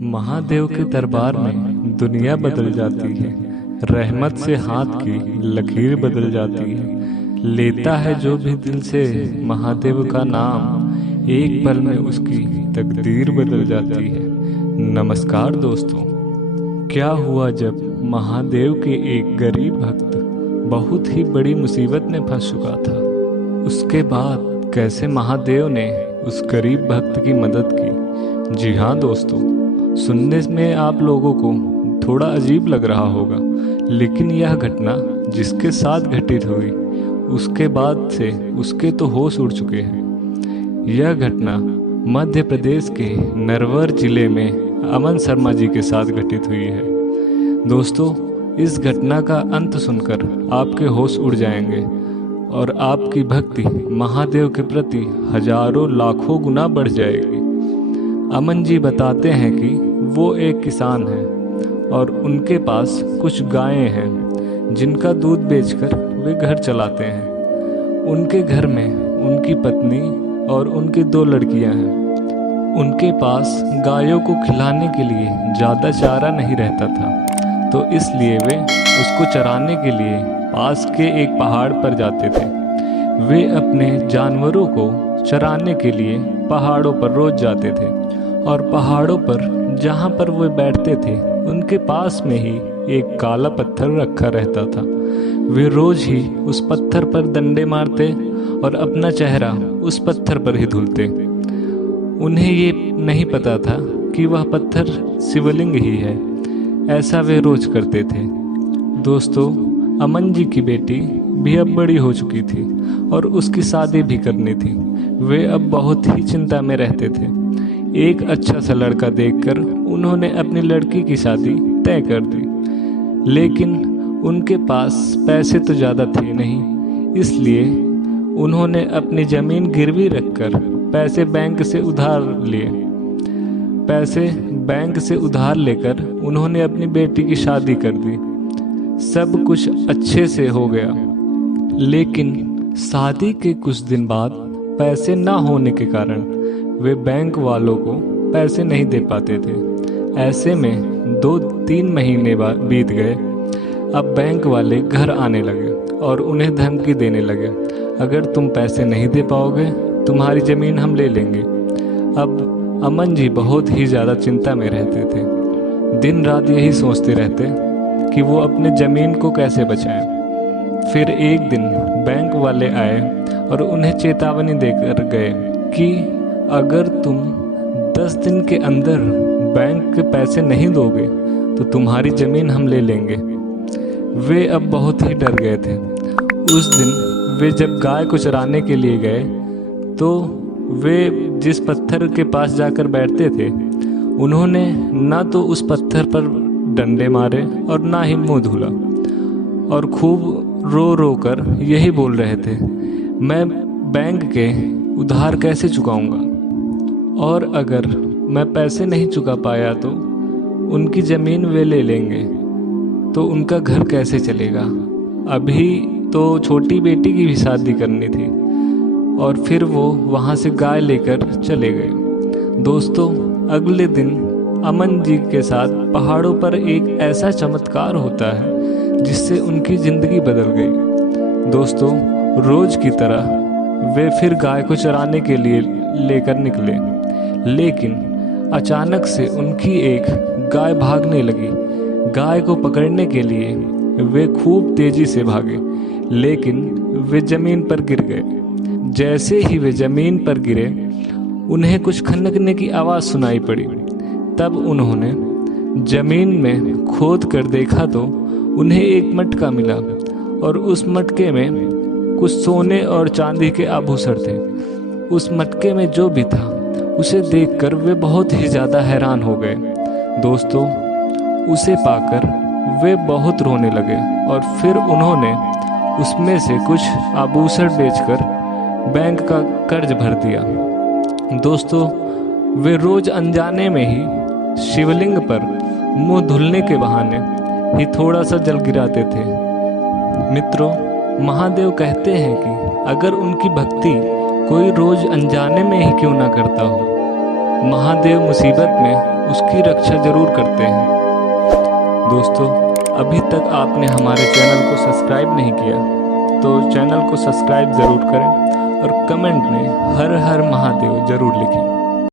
महादेव के दरबार में दुनिया बदल जाती है। रहमत से हाथ की लकीर बदल जाती है। लेता है जो भी दिल से महादेव का नाम, एक पल में उसकी तकदीर बदल जाती है। नमस्कार दोस्तों, क्या हुआ जब महादेव के एक गरीब भक्त बहुत ही बड़ी मुसीबत में फंस चुका था। उसके बाद कैसे महादेव ने उस गरीब भक्त की मदद की। जी हाँ दोस्तों, सुनने में आप लोगों को थोड़ा अजीब लग रहा होगा, लेकिन यह घटना जिसके साथ घटित हुई उसके बाद से उसके तो होश उड़ चुके हैं। यह घटना मध्य प्रदेश के नरवर जिले में अमन शर्मा जी के साथ घटित हुई है। दोस्तों, इस घटना का अंत सुनकर आपके होश उड़ जाएंगे और आपकी भक्ति महादेव के प्रति हजारों लाखों गुना बढ़ जाएगी। अमन जी बताते हैं कि वो एक किसान हैं और उनके पास कुछ गायें हैं जिनका दूध बेचकर वे घर चलाते हैं। उनके घर में उनकी पत्नी और उनकी 2 लड़कियां हैं। उनके पास गायों को खिलाने के लिए ज़्यादा चारा नहीं रहता था, तो इसलिए वे उसको चराने के लिए पास के एक पहाड़ पर जाते थे। वे अपने जानवरों को चराने के लिए पहाड़ों पर रोज जाते थे और पहाड़ों पर जहाँ पर वे बैठते थे उनके पास में ही एक काला पत्थर रखा रहता था। वे रोज ही उस पत्थर पर डंडे मारते और अपना चेहरा उस पत्थर पर ही धुलते। उन्हें ये नहीं पता था कि वह पत्थर शिवलिंग ही है। ऐसा वे रोज करते थे। दोस्तों, अमन जी की बेटी भी अब बड़ी हो चुकी थी और उसकी शादी भी करनी थी। वे अब बहुत ही चिंता में रहते थे। एक अच्छा सा लड़का देखकर उन्होंने अपनी लड़की की शादी तय कर दी, लेकिन उनके पास पैसे तो ज़्यादा थे नहीं, इसलिए उन्होंने अपनी ज़मीन गिरवी रखकर पैसे बैंक से उधार लिए। पैसे बैंक से उधार लेकर उन्होंने अपनी बेटी की शादी कर दी। सब कुछ अच्छे से हो गया, लेकिन शादी के कुछ दिन बाद पैसे ना होने के कारण वे बैंक वालों को पैसे नहीं दे पाते थे। ऐसे में 2-3 महीने बीत गए। अब बैंक वाले घर आने लगे और उन्हें धमकी देने लगे, अगर तुम पैसे नहीं दे पाओगे तुम्हारी ज़मीन हम ले लेंगे। अब अमन जी बहुत ही ज़्यादा चिंता में रहते थे। दिन रात यही सोचते रहते कि वो अपने ज़मीन को कैसे बचाएं। फिर एक दिन बैंक वाले आए और उन्हें चेतावनी देकर गए कि अगर तुम 10 दिन के अंदर बैंक के पैसे नहीं दोगे तो तुम्हारी ज़मीन हम ले लेंगे। वे अब बहुत ही डर गए थे। उस दिन वे जब गाय को चराने के लिए गए तो वे जिस पत्थर के पास जाकर बैठते थे उन्होंने ना तो उस पत्थर पर डंडे मारे और ना ही मुंह धुला, और खूब रो रो कर यही बोल रहे थे, मैं बैंक के उधार कैसे चुकाऊंगा, और अगर मैं पैसे नहीं चुका पाया तो उनकी ज़मीन वे ले लेंगे, तो उनका घर कैसे चलेगा। अभी तो छोटी बेटी की भी शादी करनी थी और फिर वो वहाँ से गाय लेकर चले गए। दोस्तों, अगले दिन अमन जी के साथ पहाड़ों पर एक ऐसा चमत्कार होता है जिससे उनकी ज़िंदगी बदल गई। दोस्तों, रोज की तरह वे फिर गाय को चराने के लिए लेकर निकले, लेकिन अचानक से उनकी एक गाय भागने लगी। गाय को पकड़ने के लिए वे खूब तेजी से भागे, लेकिन वे ज़मीन पर गिर गए। जैसे ही वे ज़मीन पर गिरे उन्हें कुछ खनकने की आवाज़ सुनाई पड़ी। तब उन्होंने ज़मीन में खोद कर देखा तो उन्हें एक मटका मिला और उस मटके में कुछ सोने और चांदी के आभूषण थे। उस मटके में जो भी था उसे देखकर वे बहुत ही ज़्यादा हैरान हो गए। दोस्तों, उसे पाकर वे बहुत रोने लगे और फिर उन्होंने उसमें से कुछ आभूषण बेचकर बैंक का कर्ज भर दिया। दोस्तों, वे रोज अनजाने में ही शिवलिंग पर मुंह धुलने के बहाने ही थोड़ा सा जल गिराते थे। मित्रों, महादेव कहते हैं कि अगर उनकी भक्ति कोई रोज अनजाने में ही क्यों ना करता हो, महादेव मुसीबत में उसकी रक्षा जरूर करते हैं। दोस्तों, अभी तक आपने हमारे चैनल को सब्सक्राइब नहीं किया तो चैनल को सब्सक्राइब ज़रूर करें और कमेंट में हर हर महादेव ज़रूर लिखें।